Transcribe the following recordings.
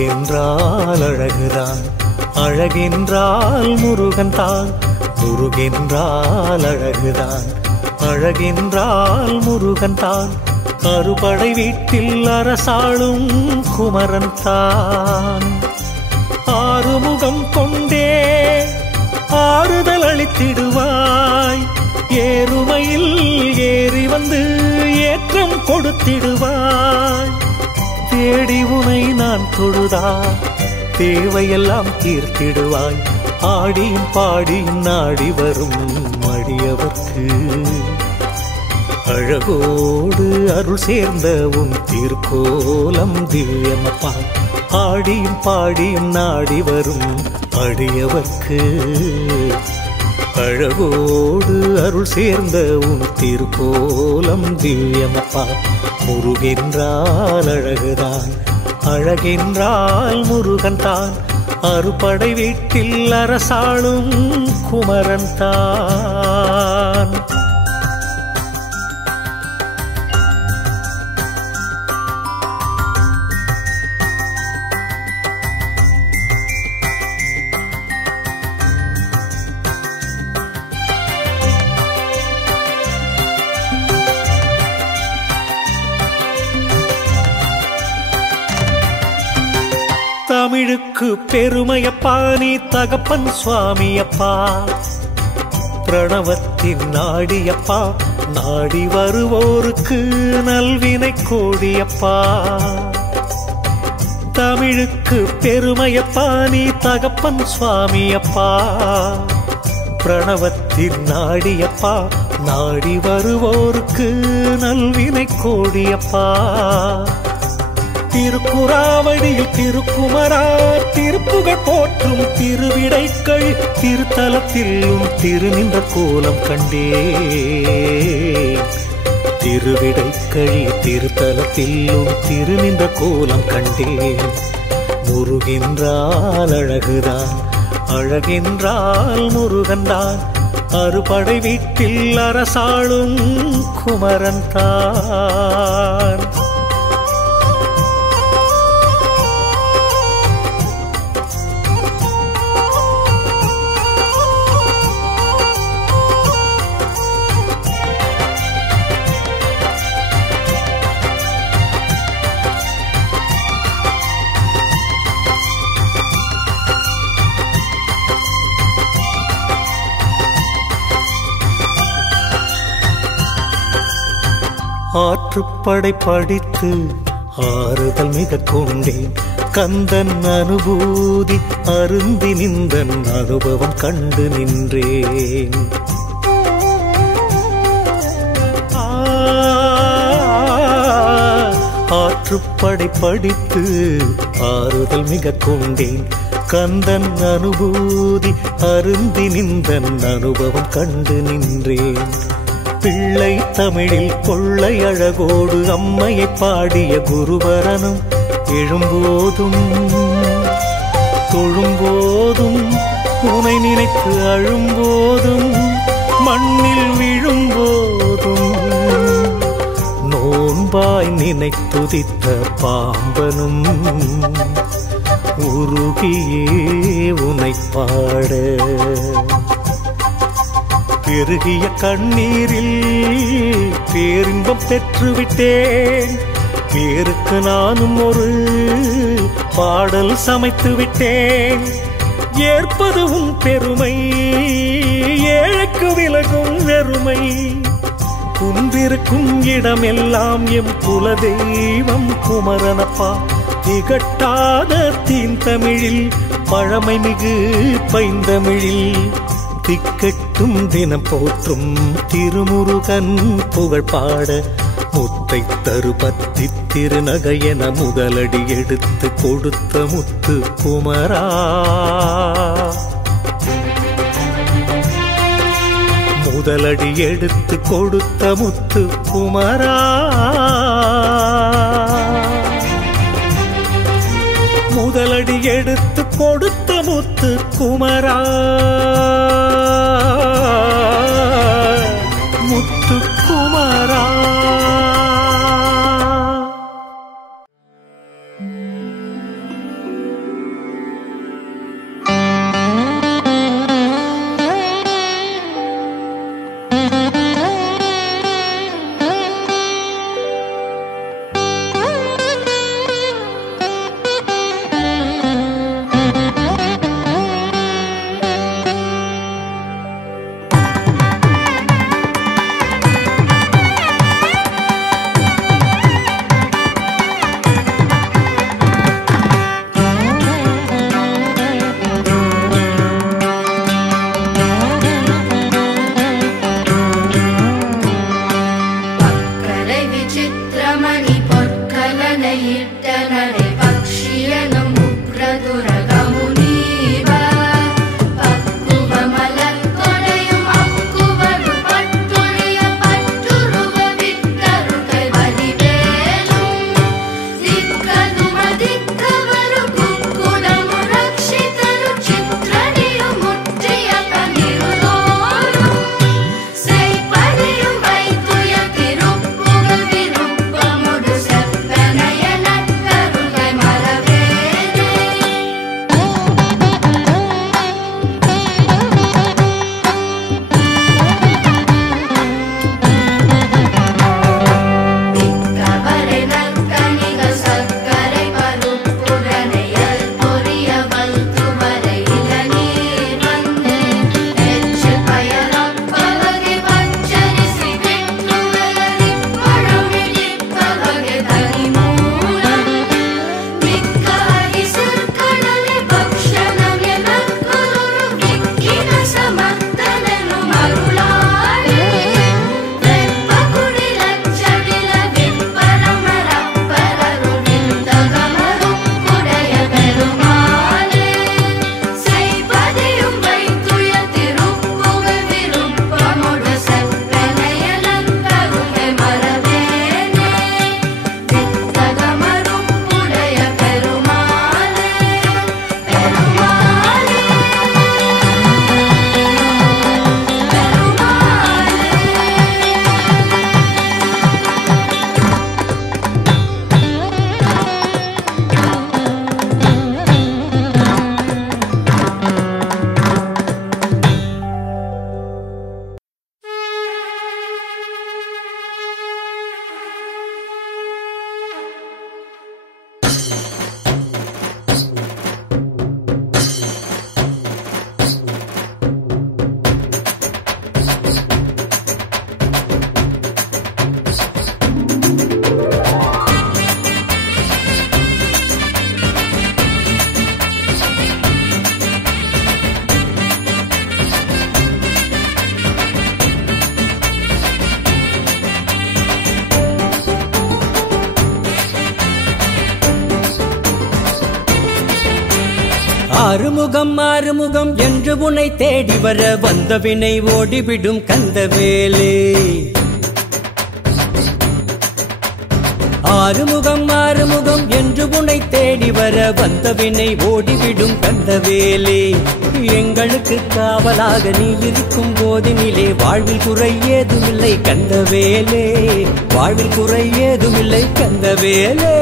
முருகென்றால் அழகுதான், அழகென்றால் முருகன் தான். முருகென்றால் அழகுதான், அழகென்றால் முருகன் தான். அறுபடை வீட்டில் அரசாளும் குமரன் தான். ஆறுமுகம் கொண்டே ஆறுதல் அளித்திடுவாய், ஏறுமையில் ஏறி வந்து ஏற்றம் கொடுத்திடுவாய். தேடி உனை நான் தொழுதா தேவையெல்லாம் தீர்த்திடுவாய். ஆடியும் பாடியும் நாடி வரும் அடியவர்க்கு அழகோடு அருள் சேர்ந்த உன் திருக்கோலம் திவ்யமப்பா. ஆடியும் பாடியும் நாடி வரும் அடியவர்க்கு அழகோடு அருள் சேர்ந்த உன் திருக்கோலம் திவ்யமப்பா. முருகென்றால் அழகுதான், அழகென்றால் முருகன் தான். அறுபடை வீட்டில் அரசாளும் குமரன் தான். தமிழுக்கு பெருமையப்பா நீ தகப்பன் சுவாமியப்பா. பிரணவத்தின் நாடியப்பா, நாடி வருவோருக்கு நல்வினை கோடியப்பா. தமிழுக்கு பெருமையப்பா நீ தகப்பன் சுவாமியப்பா. பிரணவத்தின் நாடியப்பா, நாடி வருவோருக்கு நல்வினை கோடியப்பா. திருக்குறாவடியில் திருக்குமரா திருப்புகழ் போற்றும் திருவிடைக்கழி திருத்தலத்தில் திருநின்ற கோலம் கண்டே. திருவிடைக்கழி திருத்தலத்தில் திருநின்ற கோலம் கண்டே. முருகென்றால் அழகுதான், அழகென்றால் முருகன்தான். அறுபடை வீட்டில் அரசாளும் குமரன் தான். ஆற்றுப்படை படித்து ஆறுதல் மிக கொண்டேன். கந்தன் அனுபூதி அருந்தி நின்றன் அனுபவம் கண்டு நின்றேன். ஆற்றுப்படை படித்து ஆறுதல் மிக கொண்டேன். கந்தன் அனுபூதி அருந்தி நின்றன் அனுபவம் கண்டு நின்றேன். பிள்ளை தமிழில் கொள்ளை அழகோடு அம்மையை பாடிய குருவரனும் எழும்போதும் தொழும்போதும் உனை நினைத்து அழும்போதும் மண்ணில் விழும்போதும் நோன்பாய் நினைத்துதித்த பாம்பனும் உருகியே உனை பாட. பெருகிய கண்ணீரில் பேரின்பம் பெற்றுவிட்டேன். பேருக்கு நானும் ஒரு பாடல் சமைத்து விட்டேன். ஏற்பது உன் பெருமை, ஏழைக்கு விலகும் வெறுமை. குன்றிருக்கும் இடமெல்லாம் எம் குல தெய்வம் குமரனப்பா. திகட்டாத தீன் தமிழில் பழமை மிகு பைந்தமிழில் திக்கெட்டும் தினம் போற்றும் திருமுருகன் புகழ் பாட. முத்தை தருபத்தி திருநகையென முதலடி எடுத்து கொடுத்த முத்து குமரா. முதலடி எடுத்து கொடுத்த முத்து குமரா. முதலடி எடுத்து கொடுத்த முத்து குமரா. முத்து குமரா. ஆறுமுகம் ஆறுமுகம் என்று உன்னை தேடி வர வந்த வினை ஓடிவிடும் கந்தவேலே. ஆறுமுகம் ஆறுமுகம் என்று உன்னை தேடி வர வந்த வினை ஓடிவிடும் கந்தவேலே. எங்களுக்கு காவலாக நீ இருக்கும் போதினிலே வாழ்வில் குறை ஏதுமில்லை கந்தவேலே, வாழ்வில் குறை ஏதுமில்லை கந்தவேலே.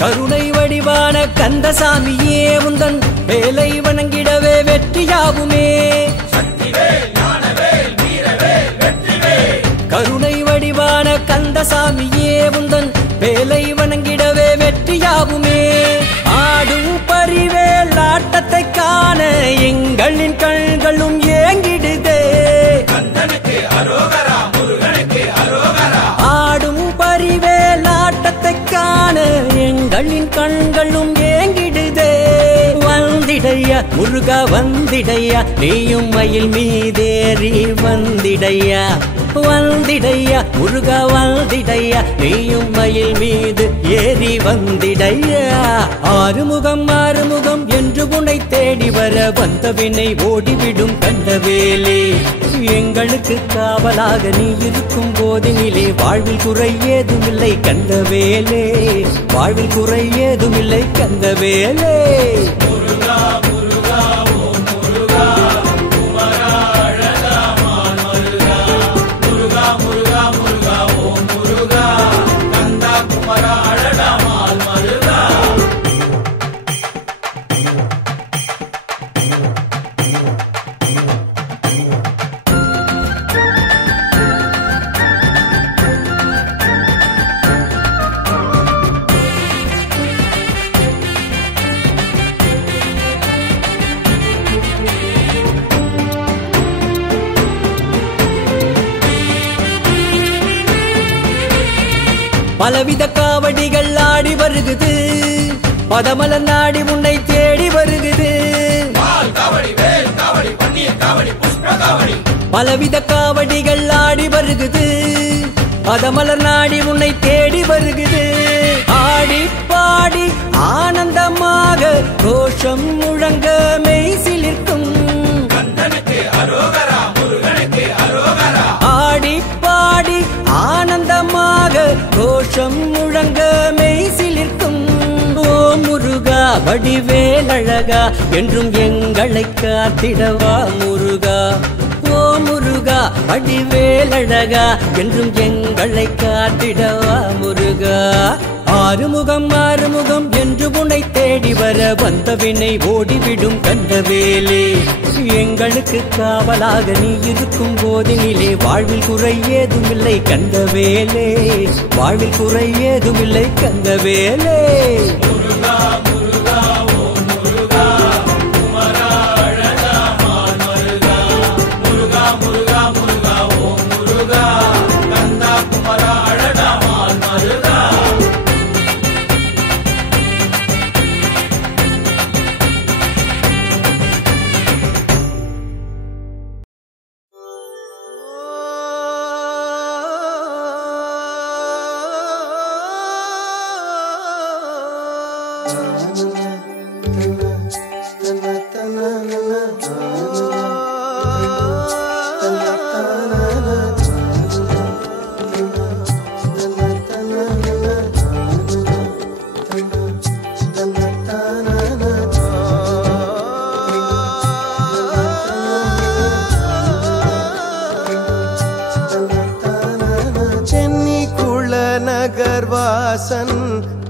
கருணை வடிவான கந்தசாமியே உந்தன் வேலை வணங்கிடவே வெற்றியாகுமே. கருணை வடிவான கந்தசாமியே உந்தன் வேலை வணங்கிடவே வெற்றியாகுமே. ஆடும் பரிவேல் ஆட்டத்தை காண எங்களின் கண்களும் ஏங்கிடுதே. ஆடும் பரிவேல் ஆட்டத்தை காண எங்களின் கண்களும் ஏங்கிடுதே. வந்திடையா முருகா வந்திடையா, நீயும் மயில் மீதேறி வந்திடையா. வந்திடையா முருகா வந்திடையா, நீயும் மயில் மீது ஏறி வந்திடையா. ஆறுமுகம் ஆறுமுகம் என்று உன்னை தேடி வர வந்த வினை ஓடிவிடும் கந்தவேலே. எங்களுக்கு காவலாக நீ இருக்கும் போதினிலே வாழ்வில் குறை ஏதுமில்லை கந்தவேலே, வாழ்வில் குறை ஏதுமில்லை கந்தவேலே. முருகா முருகா ஓம் முருகா குமரா அழகா மால் மருகா. முருகா முருகா முருகா ஓம் முருகா கந்தா குமரா அழகா மால் மருகா. பலவித காவடிகள் ஆடி வருகுது, பதமலர் நாடி உன்னை தேடி வருகுது. பலவித காவடிகள் ஆடி வருகுது, பதமலர் நாடி உன்னை தேடி வருகுது. ஆடி பாடி ஆனந்தமாக கோஷம் முழங்க மெய் சிலிர்க்கும். ஆடி பாடி ஆனந்தமாக கோஷம் முழங்க மெய் சிலிர்க்கும். ஓ முருகா வடிவேலழகா என்றும் எங்களை காத்திடவா முருகா. ஓ முருகா வடிவேலழகா என்றும் எங்களை காத்திடவா முருகா. ஆறுமுகம் ஆறுமுகம் என்று உன்னை தேடி வர வந்த வினை ஓடிவிடும் கந்தவேலே. எங்களுக்கு காவலாக நீ இருக்கும் போதினிலே வாழ்வில் குறை ஏதுமில்லை கந்தவேலே, வாழ்வில் குறை ஏதுமில்லை கந்தவேலே. முருகா முருகா ஓம் முருகா குமரா அழகா மால் மருகா. முருகா முருகா முருகா ஓம் முருகா கந்தா குமரா அழகா மால் மருகா. நகர்வாசன்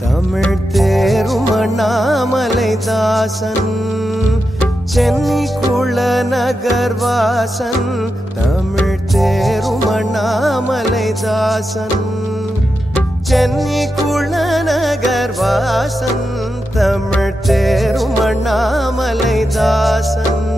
தமிழ் தேரும் அண்ணாமலை தாசன் சென்னி குள நகர்வாசன் தமிழ் தேரும் அண்ணாமலை தாசன் சென்னி குள நகர்வாசன் தமிழ் தேரும் அண்ணாமலை தாசன்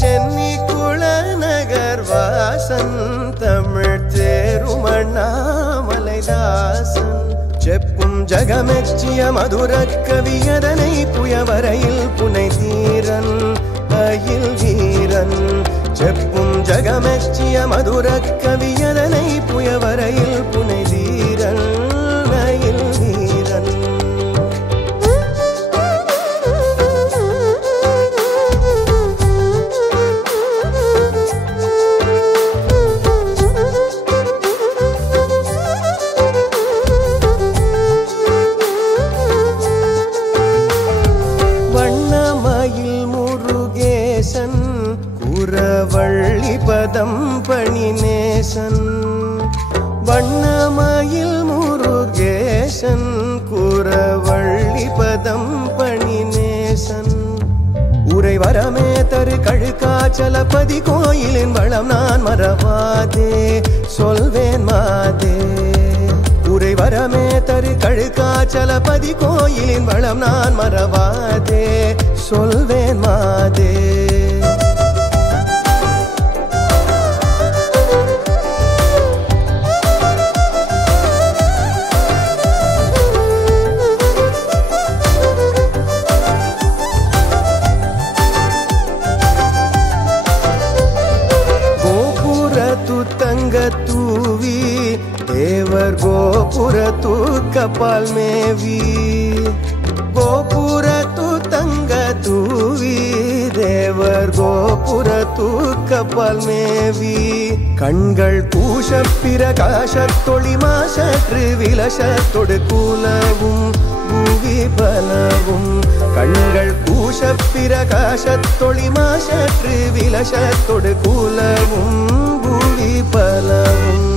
சென்னி குள நகர்வாசன் தமிழ் தேரும் அண்ணாமலை தாசன் செப்பும் ஜகமெச்சிய மதுர கவியதனை புயவரையில் புனை தீரன் அயில் வீரன் செப்பும் ஜகமெச்சிய மதுர கவியதனை புயவரையில் புனை தீரன் அயில் வீரன் குரவள்ளி பதம் பணிநேசன் வண்ணமயில் முருகேசன் குரவள்ளி பதம் பணிநேசன் உரை வரமே தரு கழுக்காச்சலபதி கோயிலின் வளம் நான் மறவாதே சொல்வேன் மாதே உரை வரமே தரு கழுக்காச்சலபதி கோயிலின் வளம் நான் மறவாதே சொல்வேன் மாதே தூவி தேவர் கோபுரத்து கபால் மேவி கோபுரத்து தங்க தூவி தேவர் கோபுரத்து கபால் மேவி கண்கள் கூஷ பிரகாசத்தொளி மாசற்று விலசத்தொடு கூலவும் பூவி பலவும் கண்கள் கூஷ பிரகாசத்தொளி மாசற்று விலசத்தொடு கூலவும் பூவி பலவும்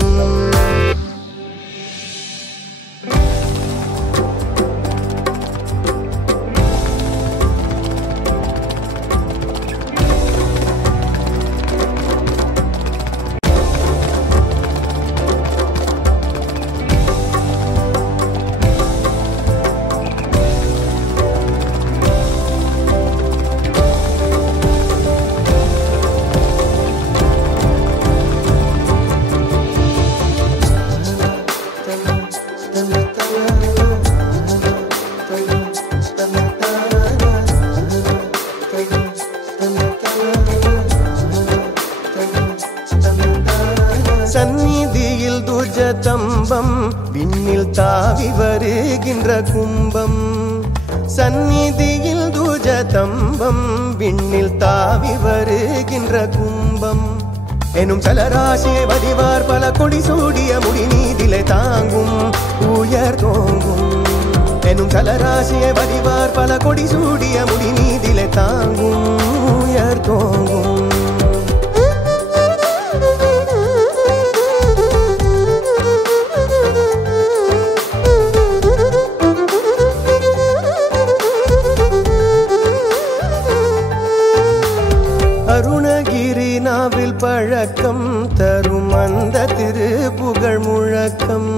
சந்நிதியில் துஜதம்பம் விண்ணில் தாவி வருகின்ற கும்பம் சந்நிதியில் துஜதம்பம் விண்ணில் தாவி வருகின்ற கும்பம் எனும் சலராசியை வதிவார் பல கொடி சூடிய முடி நீதிலை தாங்கும் உயர் தோங்கும் எனும் சலராசியை வதிவார் பல கொடி சூடிய முடி நீதிலை தாங்கும் உயர் தோங்கும் அருணகிரி நாவில் பழக்கம் தரும் அந்த திருப்புகழ் முழக்கம்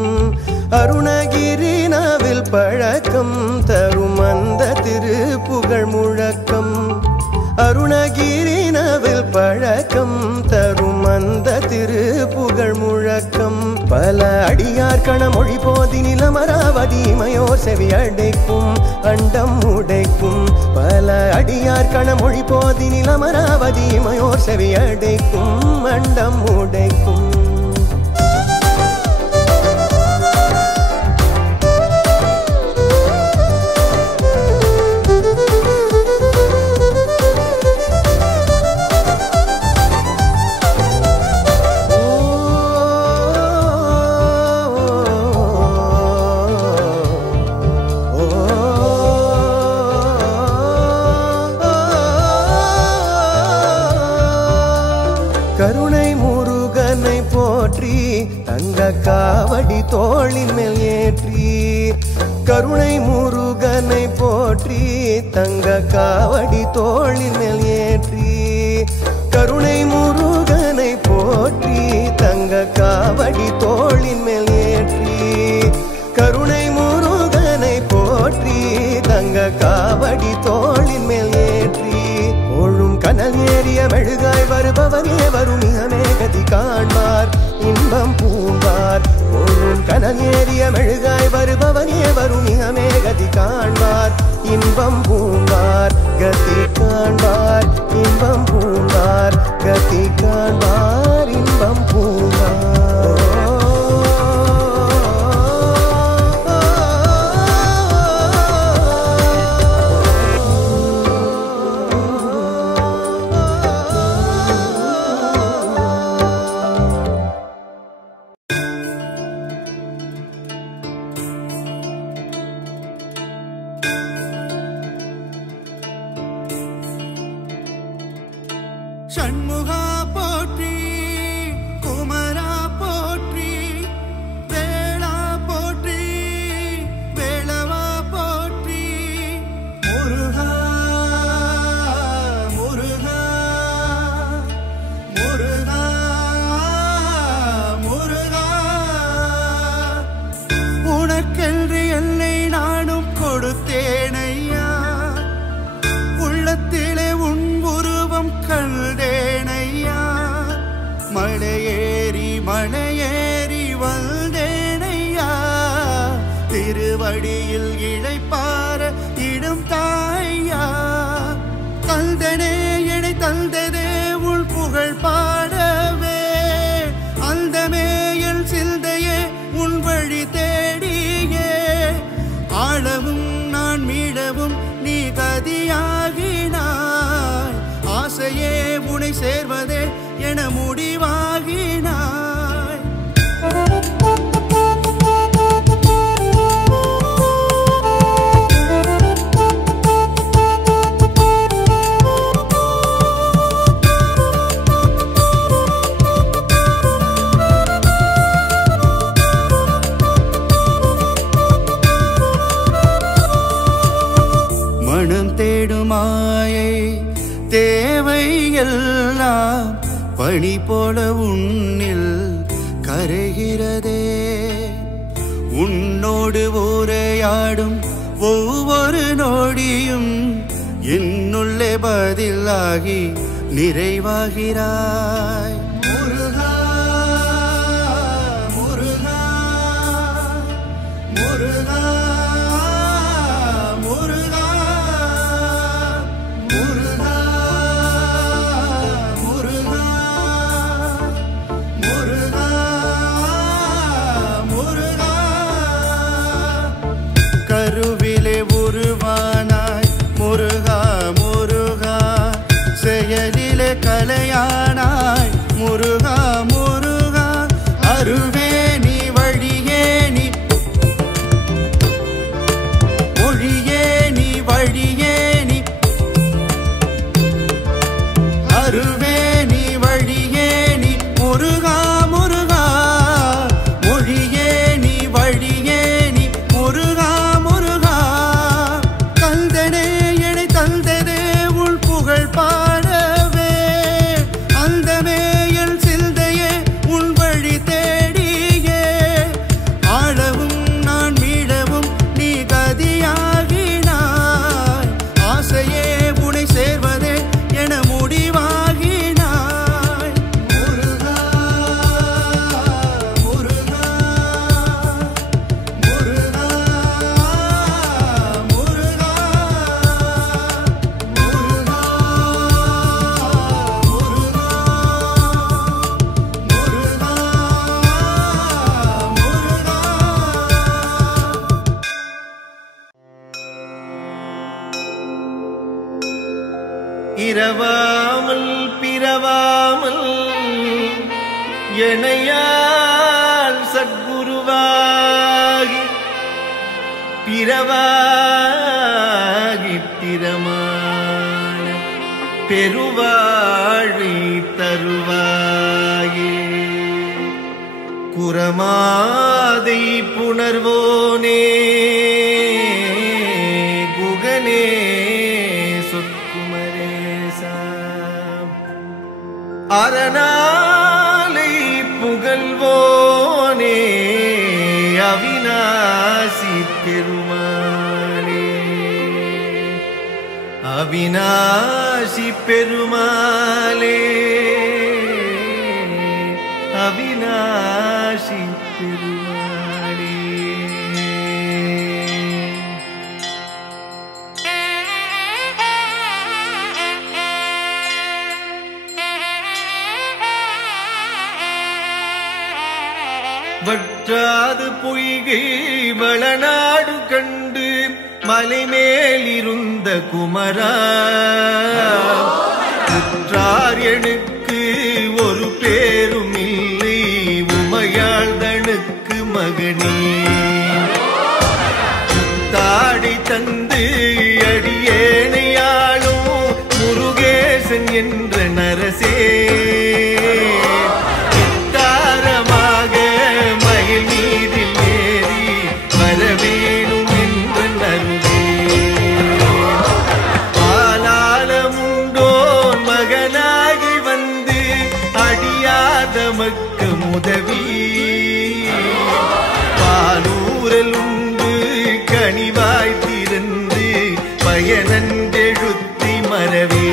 அருணகிரி நாவில் பழக்கம் தரும் அந்த திருப்புகழ் முழக்கம் அருணகிரி நாவில் பழக்கம் தரும் அந்த திருப்புகழ் முழக்கம் பல அடியார் கணமொழி போதி நிலமராவதி மயோர் செவி அடைக்கும் அண்டம் உடைக்கும் பல அடியார் கணமொழி போதி நிலமராவதி மயோர் செவி அடைக்கும் அண்டம் உடைக்கும் கருணை முருகனை போற்றி தங்க காவடி தோளின் மேல் ஏற்றி கருணை முருகனை போற்றி தங்க காவடி தோளின் மேல் ஏற்றி கருணை முருகனை போற்றி தங்க காவடி தோளின் மேல் ஏற்றி கருணை முருகனை போற்றி தங்க காவடி தோளின் மேல் ஏற்றி ஒழும் கனல் ஏறிய மெழுகாய் வருபவனே வருமிகமே கதி காண்பார் இன்பம் பூம்பார் ஒழும் கனல் ஏறிய மெழுகாய் வருபவனே வருமிகமே கதி காண்பார் இன்பம் பூம்பார் கதி காண்பார் இன்பம் பூம்பார் கதி காண்பார் இன்பம் பூம்பார் ஷண்முகா போற்றி குமரா போற்றி வேளா போற்றி வேளவா போற்றி முருகா முருகா முருகா முருகா உனக்கென்று என்னை நானும் கொடுத்தேனையா உள்ளத்திலே உன் உருவம் கண்டேனையா மலையேறி வந்தேனையா திருவடியில் இழைப்பார இடும் தாயா தந்தனே என்னை தந்ததே உள் புகழ் பாடவே அந்தமே என் சிந்தையே உன் வழி தேடியே ஆளவும் நான் மீளவும் நீ கதியாகினாய் ஆசையே உனை சேர்வதே என முடிவாகினாய் மனம் தேடுமாயை தேவை எல்லாம் பனி போல உன்னில் கரைகிறதே உன்னோடு உரையாடும் ஒவ்வொரு நொடியும் என்னுள்ளே பதிலாகி நிறைவாகிறாய் முருகா முருகா முருகா கருவிலே உருவானாய் முருகா முருகா செயலிலே கலையானாய் முருகா முருகா அருவே நீ வழியே நீ மொழியே நீ வழியே நீ அருவே நீ வழியே நீ முருகா முருகா மொழியே நீ வழியே நீ முருகா பாடவே அந்தமே என் சிந்தையே உன் வழி தேடியே ஆளவும் நான் மீளவும் நீ கதியாகினாய் ஆசையே உனை சேர்வதே என முடிவாகினாய் முருகா முருகா முருகா முருகா இரவாமல் பிறவாமல் இணையால் சத்குருவாகி பிறவாகி திறமான பெருவாழி தருவாயே குரமாதை புணர்வோனே அரணாலை புகழ்வோனே அவிநாசி பெருமாளே அவிநாசி பெருமாளே அவிநாசி பெருமாளே. வற்றாது பொய்கை வளநாடு கண்டு மலைமேலிருந்த குமரா உற்றார் எனக்கு ஒரு பேரும் இல்லை உமையாள்தனுக்கு மகனே தாடி தந்து அடியேனையாளும் முருகேசன் என்ற நரசே உதவி பாலூரல் உண்டு கனிவாய் திறந்து பயனஞ்செழுத்தி மரவே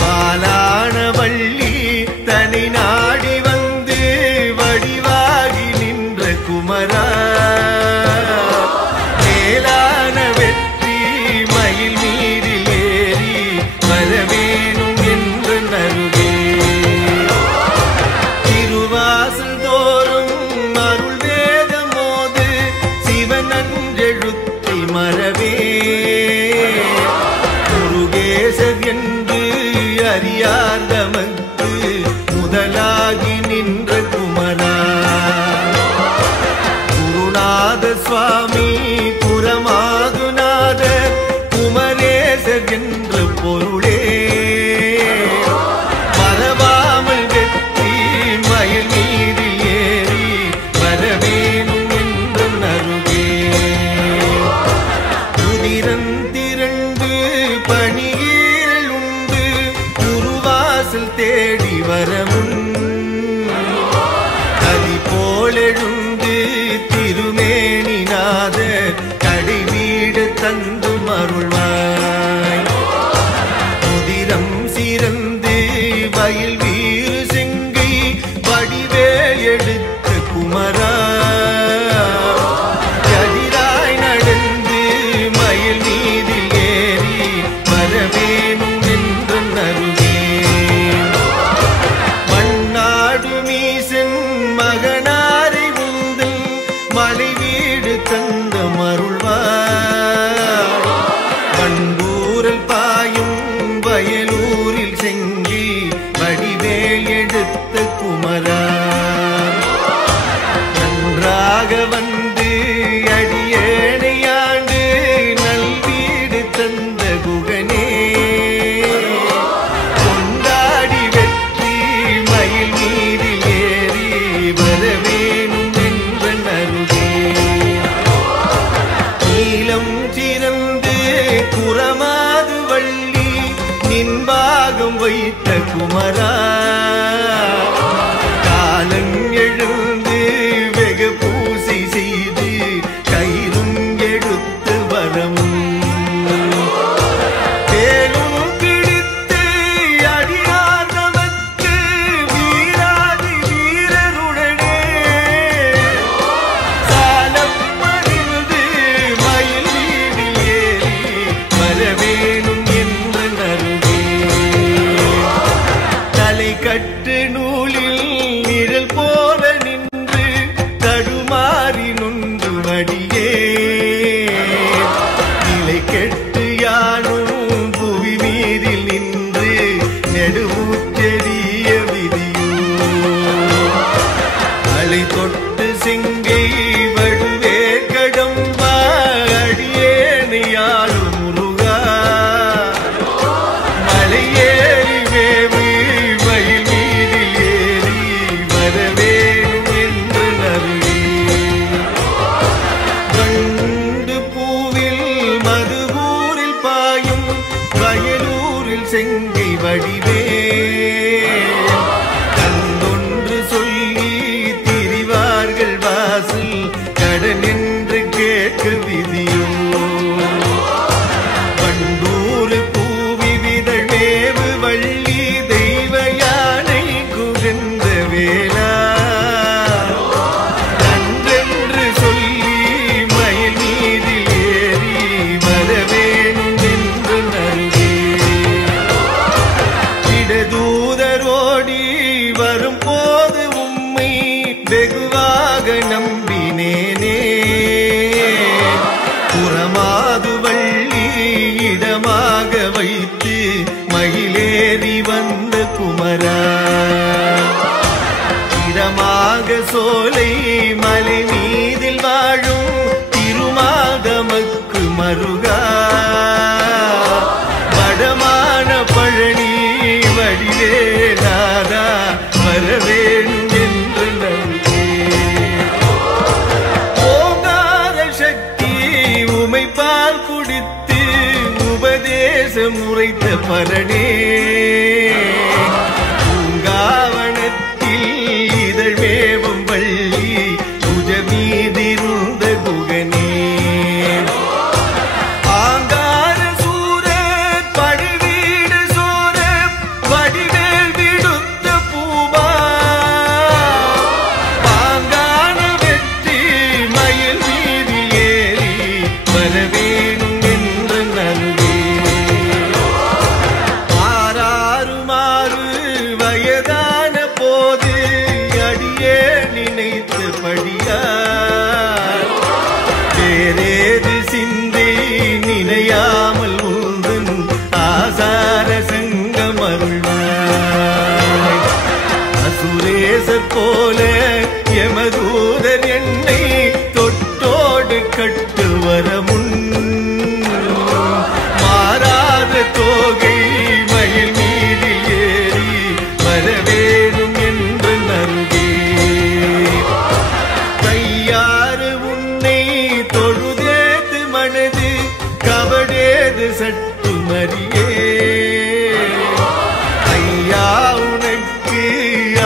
மாலான வள்ளி தனி நாடி வந்து வடிவாகி நின்ற குமரா மேலான வெற்றி மயில் மீதில் ஏறி வரவேணும் என்று நருகே மரவே முருகேசர் என்று அறியார் தமக்கு முதலாகி நின்ற குமரா குருநாத சுவாமி குரமாதுநாத குமரேசர் என்ற பொருளே மறவாமல் வெற்றி மயில் மீது ஏறி வரவேணும் என்று நருகே திரண்டு பணியீரல் உண்டு குருவாசல் தேடி வரமுன் கதி போலெழுந்து திருமேனிநாத கடைவீடு தந்து மருள்வாய் முதிரம் சிறந்து வயல் வீறு செங்கை வடிவேல் எடுத்த குமரா தந்த மருள்வாய் பண்பூரல் பாயும் வயலூரில் செங்கி வடிவேல் எடுத்த குமரா நன்றாக வந்து அடியேனையாண்டு நல்வீடு தந்த குகனே கொண்டாடி வெற்றி மயில் மீதில் ஏறி வரவேணும் என்ற நருகே நீலம் சிறந்து குரமாது வள்ளி நின்பாகம் வைத்த குமரா காலன் எழுந்து வெகு பூசை செய்து கயிறும் எடுத்து வரமும் வேலும் பிடித்து அடியார் நமக்கு வீராதி வீரருடனே சாலப்பறிந்து மயில் வீடில் ஏறி வரவேணும் என்ற நருகே தலை வாசல் கடன் என்று கேட்க விதியோ பண்டூர் பூவி விதழ் மேவு வள்ளி தெய்வ யானை குகந்த வேளா நன்றென்று சொல்லி மயில் மீதில் ஏறி வரவேணும் என்று நல்கே இடதூதரோடி வரும் போது உம்மை வெகுவாக நம்பினேனே புறமாது வள்ளி இடமாக வைத்து மயிலேறி வந்த குமரா இடமாக சோலை மலை மீதில் வாழும் திருமாதமக்கு மருகா வடமான பழனி வடிவே நாதா வரவேணும் என்று நல்கே ஓங்கார சக்தி உமைப்பால் குடித்து உபதேசம் உரைத்த பரணே பூங்காவனத்தில் இதழ் மேவும் வள்ளி புஜ மீதிருந்த குகனே ஆங்கார சூர படுவீடு சோர வடிவேல் விடுத்த பூபா பாங்கான வெற்றி மயில் மீதி ஏறி வரவேணும் என்று நல்கே ஆறாறுமாறு வயதான போது அடியே நினைத்தபடியார் வேறேது சிந்தை நினையாமல் உந்தன் ஆசார சங்கம் அருள்வாய் அசுரேசர் போல யமதூதர் என்னை தொட்டோடு கட்டு வர முன் மாறாத தோகை மயில் மீதில் ஏறி வரவேணும் என்று நல்கே கையாறு உன்னை தொழுதேது மனது கபடேது சட்டு மறியே ஐயா உனக்கு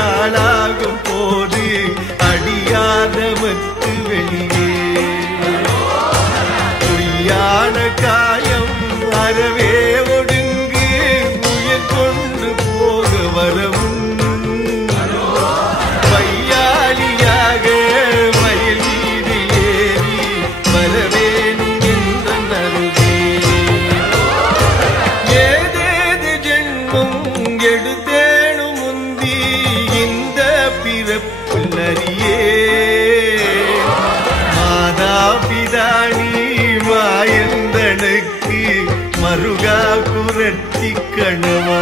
ஆளாகும் போது அடியாதவத்து வெளியே பொய்யான காயம் அறவே ஒடுங்கு முயல் கொண்டு போக வரவும் பையாளியாக மயில் மீது ஏறி வரவேணும் என்ற நல்கே ஏதேது ஜென்மம் எடுத்தேனும் முந்தி இந்த பிறப்பில் அறியே மாதா பிதானி மாயந்தனுக்கு மருகா குரத்தி கணவா